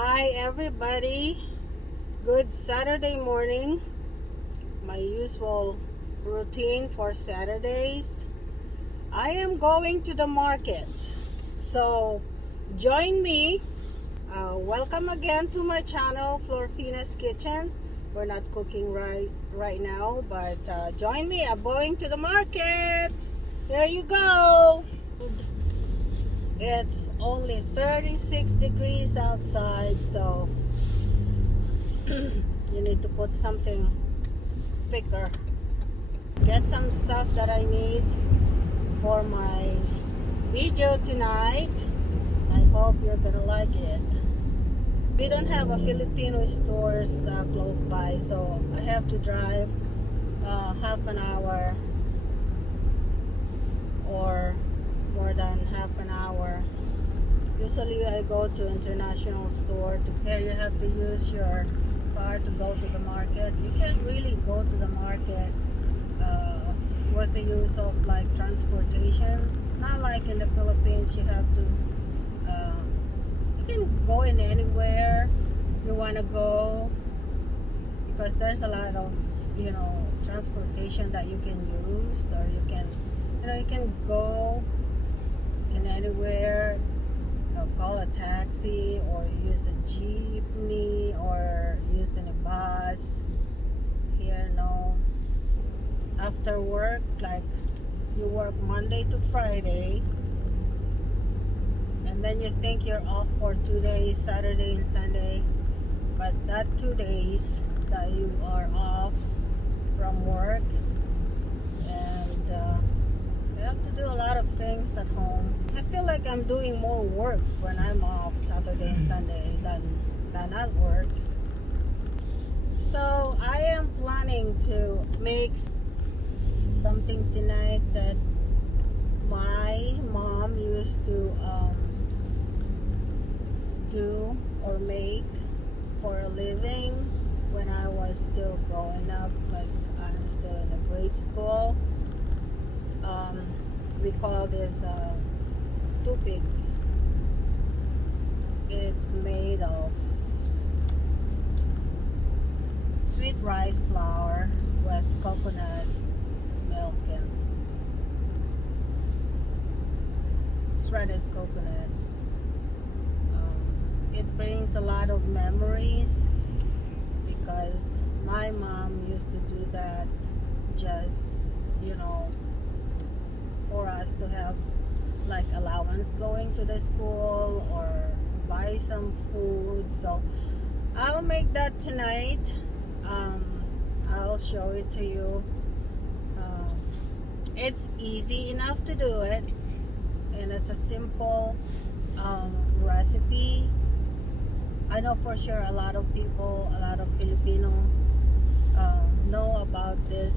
Hi everybody, good Saturday morning. My usual routine for Saturdays. I am going to the market, so join me. Welcome again to my channel, FLORFINA'S Kitchen. We're not cooking right now, but join me. I'm going to the market. There you go. It's only 36 degrees outside, so you need to put something thicker. Get some stuff that I need for my video tonight. I hope you're gonna like it. We don't have a Filipino stores close by, so I have to drive half an hour or more than half an hour. Usually I go to international store. Here you have to use your car to go to the market. You can't really go to the market with the use of like transportation. Not like in the Philippines, you have to you can go in anywhere you want to go, because there's a lot of transportation that you can use, or you can go in anywhere. Call a taxi or use a jeepney or using a bus. Here, no. After work, like you work Monday to Friday, and then you think you're off for 2 days, Saturday and Sunday, but that 2 days that you are off from work, and you have to do a lot of things at home. I feel like I'm doing more work when I'm off Saturday and Sunday than at work. So I am planning to make something tonight that my mom used to do or make for a living when I was still growing up, but I'm still in a grade school. We call this Tupig. It's made of sweet rice flour with coconut milk and shredded coconut. It brings a lot of memories because my mom used to do that just for us to have like allowance going to the school or buy some food. So I'll make that tonight. I'll show it to you. It's easy enough to do it, and it's a simple recipe. I know for sure a lot of Filipino know about this.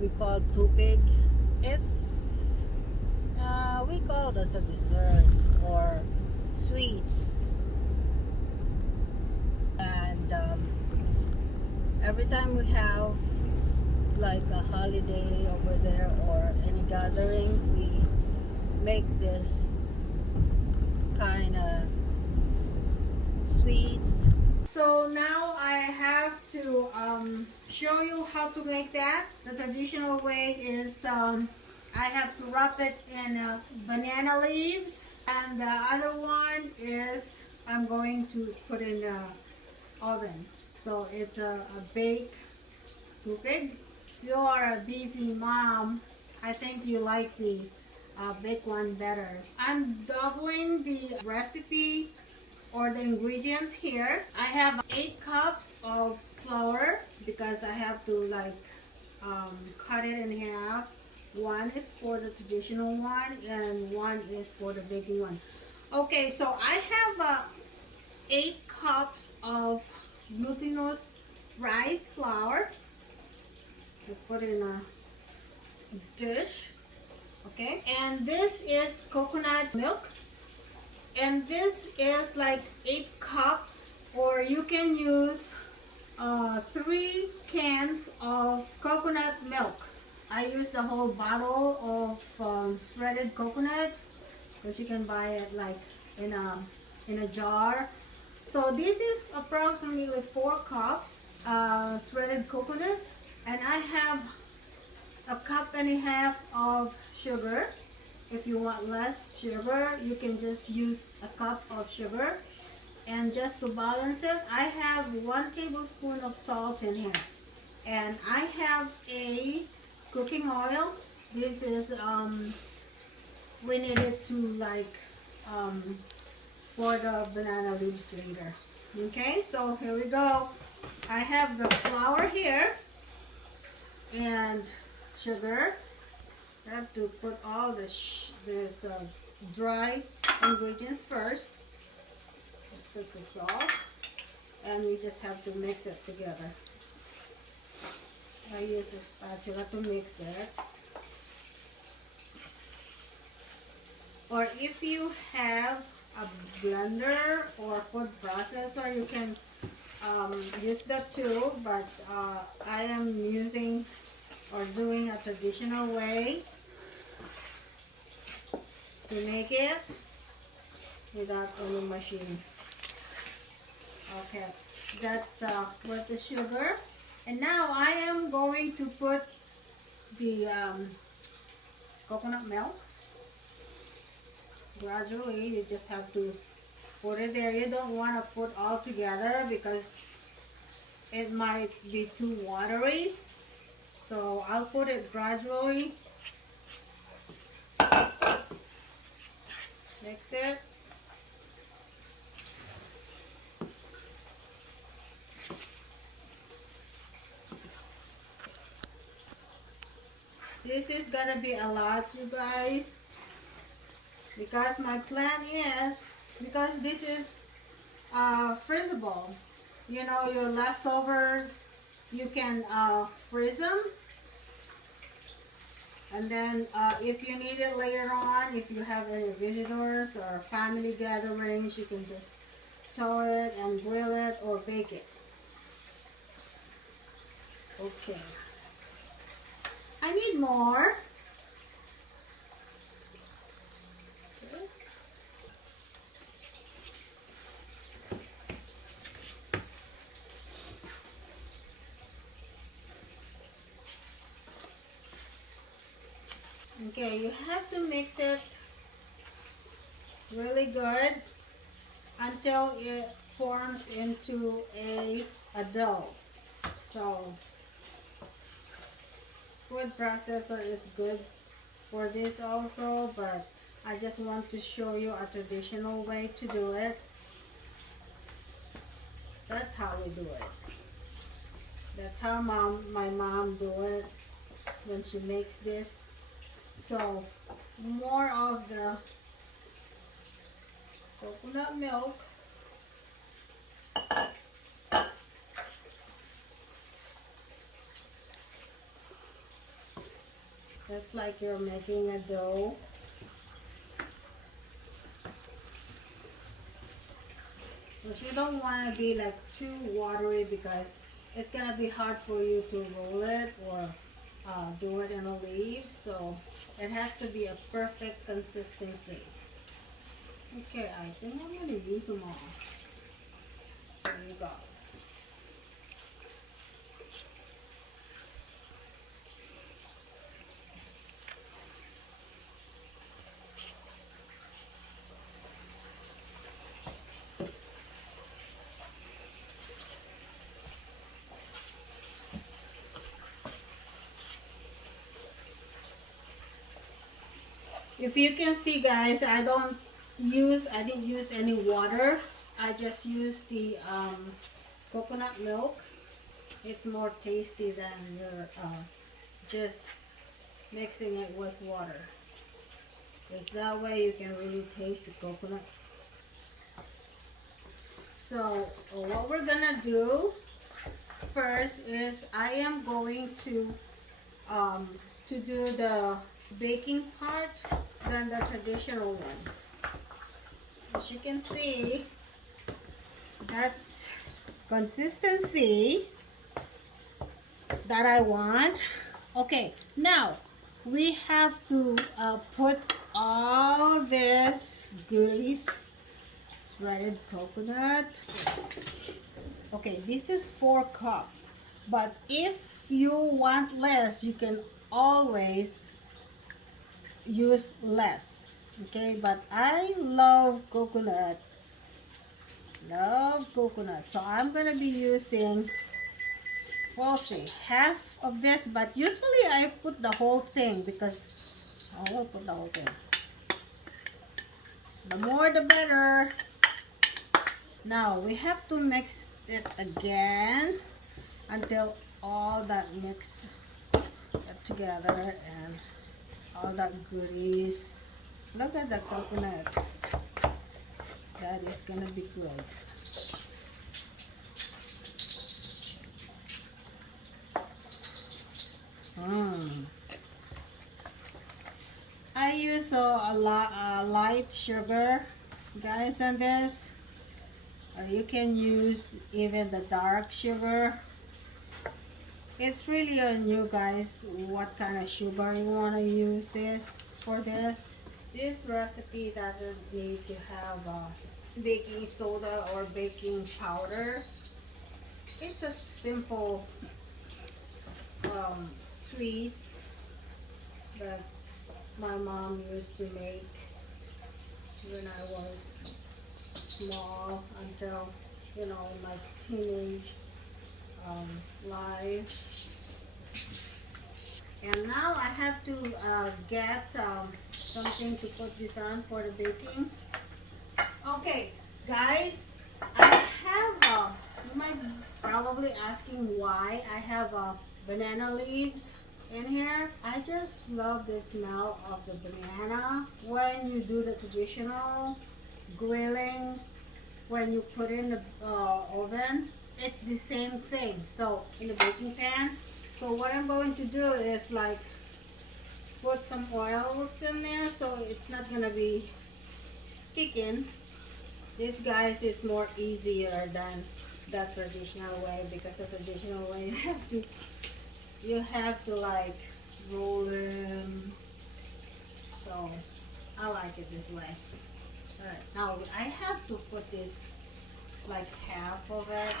We call Tupig. It's we call it as a dessert or sweets, and every time we have like a holiday over there or any gatherings, we make this kind of sweets. So now I have to show you how to make that. The traditional way is I have to wrap it in banana leaves, and the other one is I'm going to put in the oven. So it's a baked Tupig. If you are a busy mom, I think you like the baked one better. I'm doubling the recipe or the ingredients here. I have 8 cups of flour because I have to like cut it in half. One is for the traditional one and one is for the baking one. Okay, so I have 8 cups of glutinous rice flour. I put it in a dish. Okay, and this is coconut milk, and this is like 8 cups, or you can use 3 cans of coconut milk. I use the whole bottle of shredded coconut, because you can buy it like in a jar. So this is approximately 4 cups shredded coconut, and I have a cup and a half of sugar. If you want less sugar, you can just use a cup of sugar. And just to balance it, I have 1 tablespoon of salt in here. And I have a cooking oil. This is, we need it to like, for the banana leaves later. Okay, so here we go. I have the flour here and sugar. I have to put all this dry ingredients first. Put the salt, and we just have to mix it together. I use a spatula to mix it. Or if you have a blender or food processor, you can use that too, but I am using or doing a traditional way to make it without any machine. Okay, that's with the sugar. And now I am going to put the coconut milk. Gradually, you just have to put it there. You don't want to put all together because it might be too watery. So I'll put it gradually. Mix it. This is gonna be a lot, you guys, because my plan is, because this is freezable. You know, your leftovers, you can freeze them, and then if you need it later on, if you have any visitors or family gatherings, you can just thaw it and grill it or bake it. Okay. I need more. Okay, you have to mix it really good until it forms into a dough. So food processor is good for this also, but I just want to show you a traditional way to do it. That's how we do it. That's how my mom do it when she makes this. So more of the coconut milk. It's like you're making a dough. But you don't want to be like too watery because it's going to be hard for you to roll it or do it in a leaf. So it has to be a perfect consistency. Okay, I think I'm going to use them all. There you go. If you can see, guys, I didn't use any water. I just used the coconut milk. It's more tasty than your just mixing it with water. Because that way you can really taste the coconut. So what we're gonna do first is I am going to do the baking part than the traditional one. As you can see, that's consistency that I want. Okay, now we have to put all this goodies shredded coconut. Okay, this is 4 cups. But if you want less, you can always use less. Okay, but I love coconut. Love coconut. So I'm gonna be using, we'll see, half of this, but usually I put the whole thing because I will put the whole thing. The more the better. Now we have to mix it again until all that mix together and all that goodies. Look at the coconut. That is gonna be good. I use a light sugar, guys, on this. Or you can use even the dark sugar. It's really on you guys what kind of sugar you want to use this for this. This recipe doesn't need to have baking soda or baking powder. It's a simple sweets that my mom used to make when I was small until, you know, my teenage life. And now I have to get something to put this on for the baking. Okay, guys, I have, you might probably asking why I have banana leaves in here. I just love the smell of the banana when you do the traditional grilling, when you put in the oven. It's the same thing. So in the baking pan. So what I'm going to do is like put some oils in there so it's not gonna be sticking. This, guys, is more easier than the traditional way, because the traditional way you have to like roll them. So I like it this way. Alright, now I have to put this like half of it,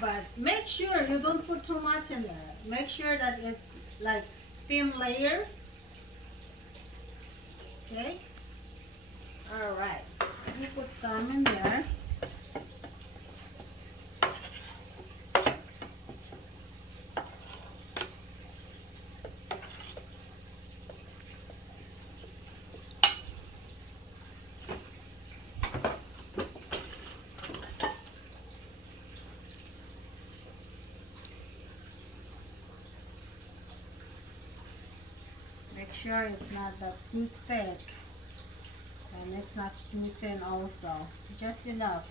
but make sure you don't put too much in there. Make sure that it's like thin layer. Okay. All right. Let me put some in there. Make sure it's not too thick and it's not too thin also. Just enough.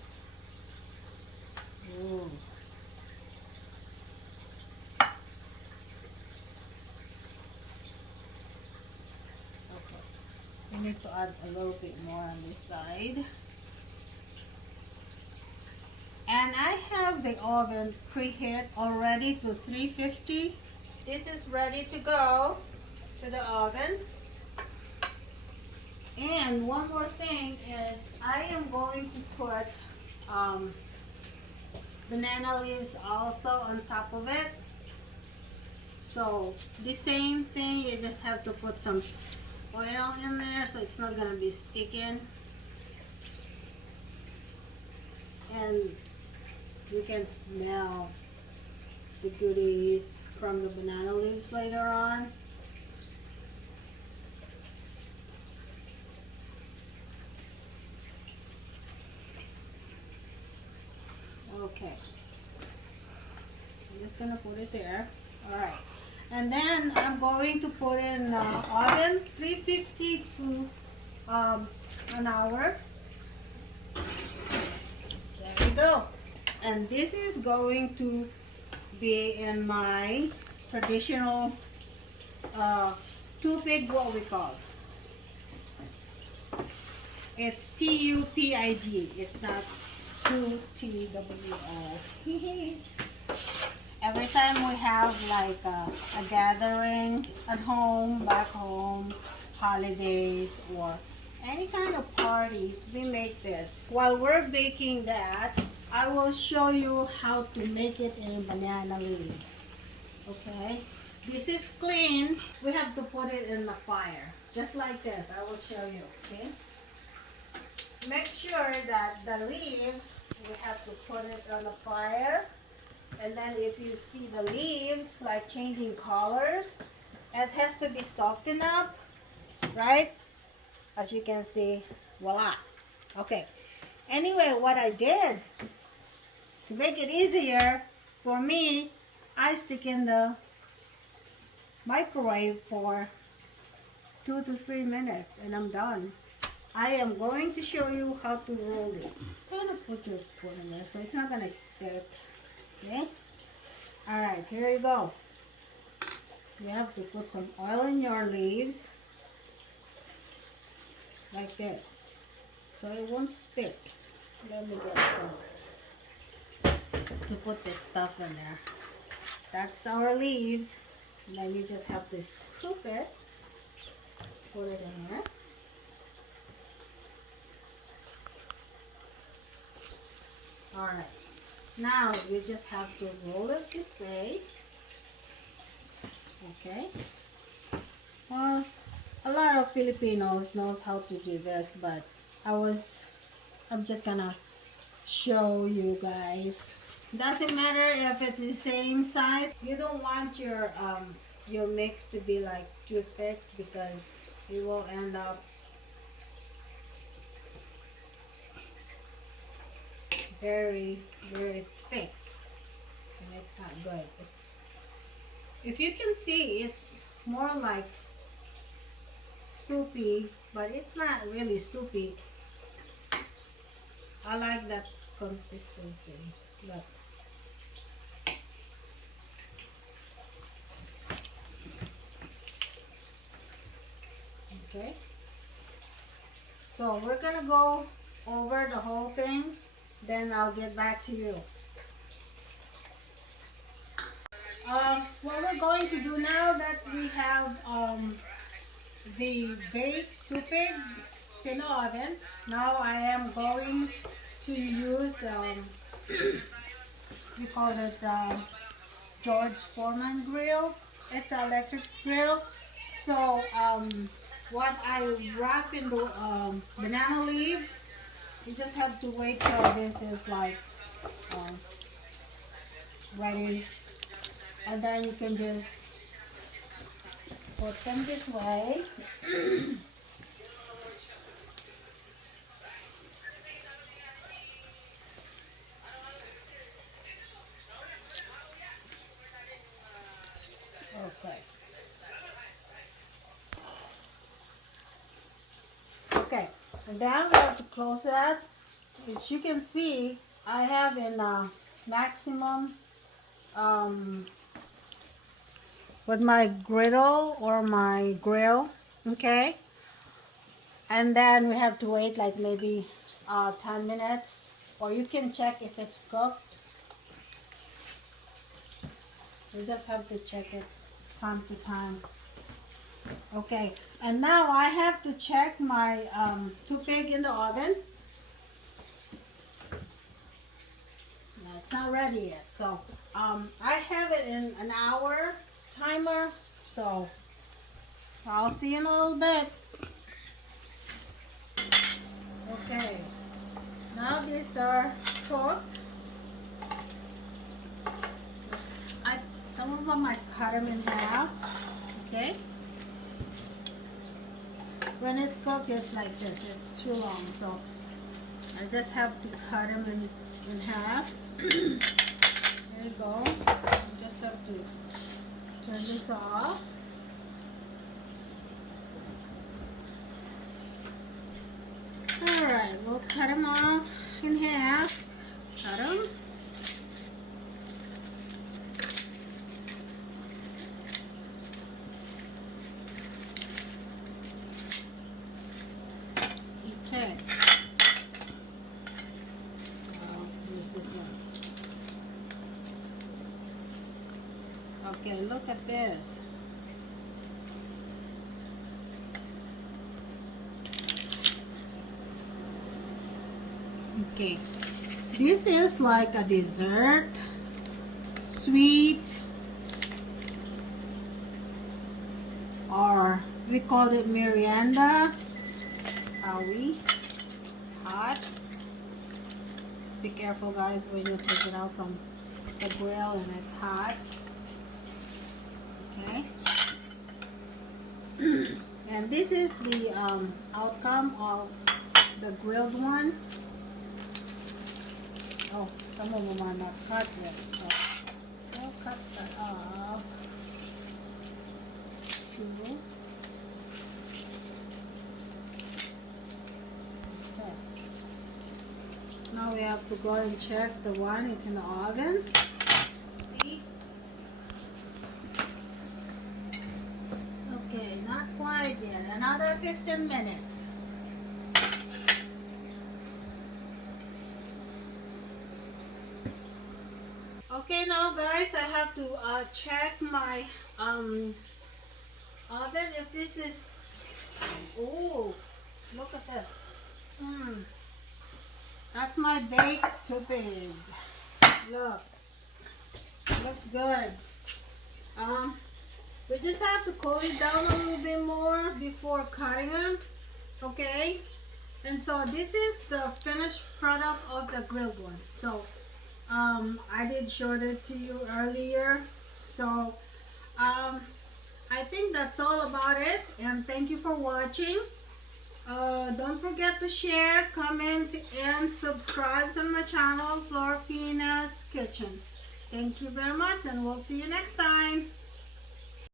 Ooh. Okay. We need to add a little bit more on this side. And I have the oven preheat already to 350. This is ready to go to the oven. And one more thing is I am going to put banana leaves also on top of it. So the same thing, you just have to put some oil in there so it's not gonna be sticking. And you can smell the goodies from the banana leaves later on. Okay, I'm just gonna put it there. All right, and then I'm going to put in oven 350 to an hour. There we go. And this is going to be in my traditional Tupig, what we call. It's T-U-P-I-G. It's not 2-T-W-O. Every time we have like a gathering at home, back home, holidays, or any kind of parties, we make this. While we're baking that, I will show you how to make it in banana leaves. Okay, this is clean. We have to put it in the fire, just like this. I will show you. Okay, make sure that the leaves, we have to put it on the fire. And then if you see the leaves like changing colors, it has to be softened up, right? As you can see, voila. Okay, anyway, what I did to make it easier for me, I stick in the microwave for 2 to 3 minutes and I'm done. I am going to show you how to roll this. I'm gonna put your spoon in there so it's not gonna stick. Okay? Alright, here you go. You have to put some oil in your leaves. Like this. So it won't stick. Let me get some to put this stuff in there. That's our leaves. And then you just have to scoop it. Put it in here. Alright. Now you just have to roll it this way. Okay. Well, a lot of Filipinos knows how to do this, but I'm just gonna show you guys. Doesn't matter if it's the same size. You don't want your mix to be like too thick because it will end up very, very thick, and it's not good. If you can see, it's more like soupy, but it's not really soupy. I like that consistency. Look. Okay. So we're gonna go over the whole thing, then I'll get back to you. What we're going to do now that we have the baked Tupig in the oven, now I am going to use, we call it George Foreman grill. It's an electric grill. So what I wrap in the banana leaves, you just have to wait till this is like ready. And then you can just put them this way. Okay. Okay, and then we have to close that. As you can see, I have in maximum with my griddle or my grill, okay? And then we have to wait like maybe 10 minutes, or you can check if it's cooked. You just have to check it time to time. Okay, and now I have to check my Tupig in the oven. No, it's not ready yet, so I have it in an hour timer, so I'll see you in a little bit. Okay, now these are cooked. Some of them I cut them in half. Okay, when it's cooked, it's like this. It's too long, so I just have to cut them in half. There you go. You just have to turn this off. Alright, we'll cut them off in half. Cut them. Okay. Here's this one. Okay, look at this. Okay, this is like a dessert, sweet, or we call it merienda. Hot. Just be careful, guys, when you take it out from the grill and it's hot. Okay. And this is the outcome of the grilled one. Oh, some of them are not cut yet, so I'll cut that off. 2. Okay. Now we have to go and check the one. It's in the oven. See? Okay, not quite yet. Another 15 minutes. Okay, now guys, I have to check my oven if this is. Oh, look at this. That's my baked Tupig. Look, looks good. We just have to cool it down a little bit more before cutting them. Okay, and so this is the finished product of the grilled one. So I did show it to you earlier. So I think that's all about it, and thank you for watching. Don't forget to share, comment, and subscribe on my channel, FLORFINA'S Kitchen. Thank you very much, and we'll see you next time.